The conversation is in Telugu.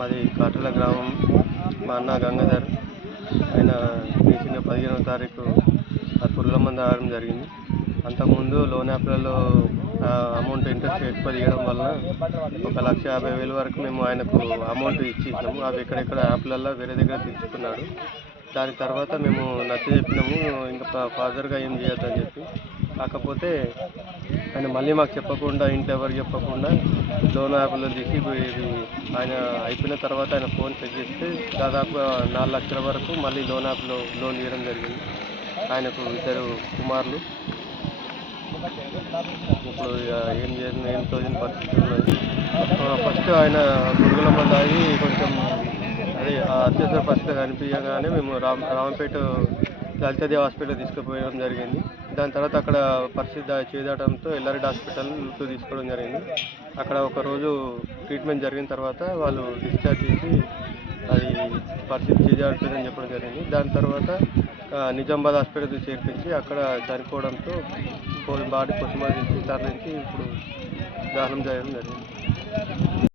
మాది కాటల గ్రామం. మా అన్న గంగాధర్ ఆయన రీసెంట్‌గా 15వ తారీఖు పురుగుల మందు తాగడం జరిగింది. అంతకుముందు లోన్ యాప్‌లలో అమౌంట్ ఇంట్రెస్ట్ ఎక్కువ తీయడం వలన 1,50,000 వరకు మేము ఆయనకు అమౌంట్ ఇచ్చేసినాము. అవి ఎక్కడెక్కడ యాప్‌లలో వేరే దగ్గర తెచ్చుకున్నాడు. దాని తర్వాత మేము నచ్చజెప్పినాము, ఇంకా ఫర్దర్‌గా ఏం చేయొద్దని చెప్పి. కాకపోతే ఆయన మళ్ళీ మాకు చెప్పకుండా, ఇంట్లో ఎవరికి చెప్పకుండా లోన్ యాప్‌లో తీసి ఇది ఆయన అయిపోయిన తర్వాత ఆయన ఫోన్ చెక్ చేస్తే దాదాపుగా 4,00,000 వరకు మళ్ళీ లోన్ యాప్‌లో లోన్ తీయడం జరిగింది. ఆయనకు 2 కుమారులు. ఇప్పుడు ఏం తోచని పరిస్థితి ఉన్నది. ఫస్ట్ ఆయన పురుగుల మందు తాగి కొంచెం అత్యవసర పరిస్థితి కనిపించగానే మేము రామంపేట లలితాదేవి హాస్పిటల్ తీసుకుపోవడం జరిగింది. దాని తర్వాత అక్కడ పరిస్థితి చేదాటంతో ఎల్ఆర్ఎడ్ హాస్పిటల్కు తీసుకోవడం జరిగింది. అక్కడ ఒకరోజు ట్రీట్మెంట్ జరిగిన తర్వాత వాళ్ళు డిశ్చార్జ్ చేసి అది పరిస్థితి చేజారిపోయిందని చెప్పడం జరిగింది. దాని తర్వాత నిజామాబాద్ హాస్పిటల్కి చేర్పించి అక్కడ చనిపోవడంతో బాడీ పోస్ట్మార్టం చేసి తరలించి ఇప్పుడు దహనం చేయడం జరిగింది.